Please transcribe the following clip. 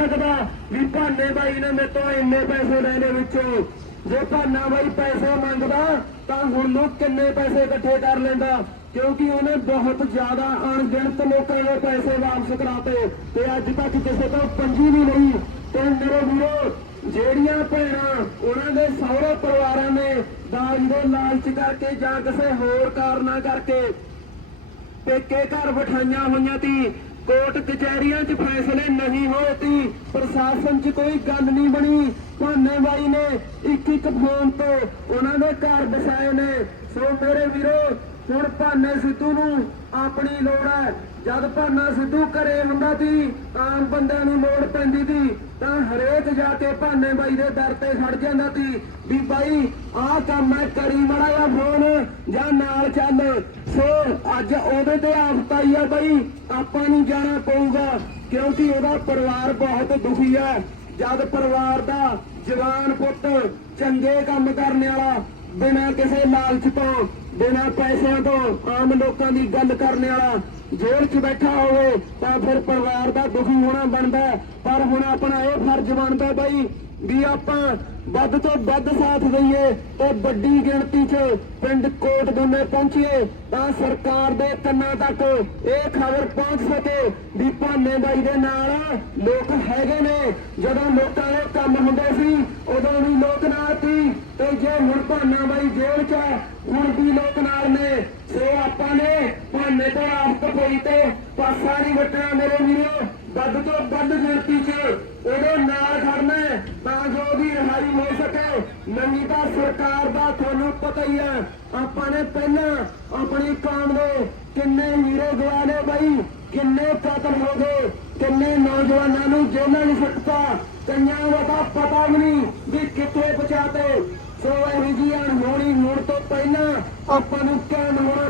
ਸਕਦਾ ਵੀ ਭਾਨੇ ਬਾਈ ਨੇ ਮੇਰੇ ਤੋਂ ਇੰਨੇ ਪੈਸੇ ਲੈਣੇ ਵਿੱਚੋਂ। ਜੇ ਭਾਨਾ ਬਾਈ ਪੈਸੇ ਮੰਗਦਾ, ਤਾਂ ਹੁਣ ਨੂੰ ਕਿੰਨੇ ਪੈਸੇ ਇਕੱਠੇ ਕਰ ਲੈਂਦਾ? ਕਿਉਂਕਿ ਉਹਨੇ ਬਹੁਤ ਜ਼ਿਆਦਾ ਅਣਗਿਣਤ ਲੋਕਾਂ ਦੇ ਪੈਸੇ ਵਾਪਸ ਕਰਾਤੇ ਤੇ ਅੱਜ ਤੱਕ ਕਿਸੇ ਤੋਂ ਪੰਜੀ ਵੀ ਨਹੀਂ। ਤੇ ਮੇਰੇ ਵੀਰੋ, ਜਿਹੜੀਆਂ ਭੈਣਾਂ, ਉਹਨਾਂ ਦੇ ਸਹੁਰੇ ਪਰਿਵਾਰਾਂ ਨੇ ਦਾਜ ਦੇ ਲਾਲਚ ਕਰਕੇ ਜਾਂ ਕਿਸੇ ਹੋਰ ਕਾਰਨਾਂ ਕਰਕੇ ਪੇਕੇ ਘਰ ਬਿਠਾਈਆਂ ਹੋਈਆਂ ਤੀ ਕੋਰਟ ਕਚਹਿਰੀਆਂ 'ਚ ਫੈਸਲੇ ਨਹੀਂ ਹੋਏ ਤੀ ਪ੍ਰਸ਼ਾਸਨ 'ਚ ਕੋਈ ਗੱਲ ਨਹੀਂ ਬਣੀ। ਭਾਨੇ ਬਾਈ ਨੇ ਇੱਕ ਇੱਕ ਫੋਨ ਤੋਂ ਉਹਨਾਂ ਦੇ ਘਰ ਬਸਾਏ ਨੇ। ਸੋ ਮੇਰੇ ਵੀਰੋ ਹੁਣ ਭਾਨੇ ਸਿੱਧੂ ਨੂੰ ਆਪਣੀ ਲੋੜ ਹੈ। ਜਦ ਭਾਨਾ ਸਿੱਧੂ ਘਰੇ ਹੁੰਦਾ ਸੀ, ਆਮ ਬੰਦਿਆਂ ਨੂੰ ਲੋੜ ਪੈਂਦੀ ਸੀ, ਤਾਂ ਹਰੇਕ ਜਾ ਕੇ ਭਾਨੇ ਬਾਈ ਦੇ ਦਰ ਤੇ ਖੜ ਜਾਂਦਾ ਸੀ ਵੀ ਬਾਈ, ਆਹ ਕੰਮ ਹੈ, ਕਰੀ ਮੜਾ ਜਾਂ ਫੋਨ ਜਾਂ ਨਾਲ ਚੱਲ। ਸੋ ਅੱਜ ਉਹਦੇ ਤੇ ਆਫਤ ਆਈ ਆ ਬਾਈ, ਆਪਾਂ ਨੂੰ ਜਾਣਾ ਪਊਗਾ, ਕਿਉਂਕਿ ਉਹਦਾ ਪਰਿਵਾਰ ਬਹੁਤ ਦੁਖੀ ਹੈ। ਜਦ ਪਰਿਵਾਰ ਦਾ ਜਵਾਨ ਪੁੱਤ ਚੰਗੇ ਕੰਮ ਕਰਨ ਵਾਲਾ ਬਿਨਾਂ ਕਿਸੇ ਲਾਲਚ ਤੋਂ, ਬਿਨਾਂ ਪੈਸਿਆਂ ਤੋਂ ਆਮ ਲੋਕਾਂ ਦੀ ਗੱਲ ਕਰਨ ਵਾਲਾ ਜੇਲ੍ਹ 'ਚ ਬੈਠਾ ਹੋਵੇ, ਤਾਂ ਫਿਰ ਪਰਿਵਾਰ ਦਾ ਦੁਖੀ ਹੋਣਾ ਬਣਦਾ ਪਰ ਹੁਣ ਆਪਣਾ ਇਹ ਫਰਜ਼ ਬਣਦਾ ਬਾਈ ਵੀ ਆਪਾਂ ਵੱਧ ਤੋਂ ਵੱਧ ਸਾਥ ਦਈਏ ਤੇ ਵੱਡੀ ਗਿਣਤੀ 'ਚ ਪਿੰਡ ਕੋਟ ਦੁੰਨੇ ਪਹੁੰਚੀਏ, ਤਾਂ ਸਰਕਾਰ ਦੇ ਕੰਨਾਂ ਤੱਕ ਇਹ ਖਬਰ ਪਹੁੰਚ ਸਕੇ ਵੀ ਭਾਨੇ ਬਾਈ ਦੇ ਨਾਲ ਲੋਕ ਹੈਗੇ ਜਦੋਂ ਲੋਕਾਂ ਦੇ ਕੰਮ ਹੁੰਦੇ ਸੀ, ਉਦੋਂ ਵੀ ਲੋਕ ਨਾਲ ਸੀ। ਤੇ ਜੇ ਹੁਣ ਭਾਨਾ ਬਾਈ ਜੇਲ੍ਹ 'ਚ ਹੁਣ ਵੀ ਲੋਕ ਨਾਲ ਨੇ। ਸੋ ਆਪਾਂ ਨੇ ਭਾਨੇ ਤੋਂ ਆਫਤ ਪਈ ਤੇ ਪਾਸਾ ਨਹੀਂ ਵਟਣਾ ਮੇਰੇ ਵੀਰੋ, ਵੱਧ ਤੋਂ ਵੱਧ ਗਿਣਤੀ 'ਚ ਉਹਦੇ ਨਾਲ ਖੜਨਾ ਤਾਂ ਜੋ ਉਹਦੀ ਰਿਹਾਈ ਹੋ ਸਕੇ। ਨਹੀਂ ਤਾਂ ਸਰਕਾਰ ਦਾ ਤੁਹਾਨੂੰ ਪਤਾ ਹੀ ਹੈ, ਆਪਾਂ ਨੇ ਪਹਿਲਾਂ ਆਪਣੀ ਕੌਮ ਦੇ ਕਿੰਨੇ ਹੀਰੋ ਗਵਾ ਲਏ ਬਾਈ, ਕਿੰਨੇ ਕਤਲ ਹੋ ਗਏ। ਕਿੰਨੇ ਨੌਜਵਾਨਾਂ ਨੂੰ ਜੇਲ੍ਹਾਂ ਨਹੀਂ ਸਕਤਾ ਕਈਆਂ ਦਾ ਪਤਾ ਵੀ ਨਹੀਂ ਵੀ ਕਿੱਥੇ ਪਹੁੰਚਾਤੇ ਸੋ ਇਹ ਜੀ ਅਣਹੋਣੀ ਮੁੜ ਤੋਂ ਪਹਿਲਾਂ ਆਪਾਂ ਨੂੰ ਕਾਇਮ ਹੋਣਾ